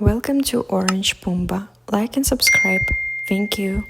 Welcome to Orange Pumba. Like and subscribe. Thank you.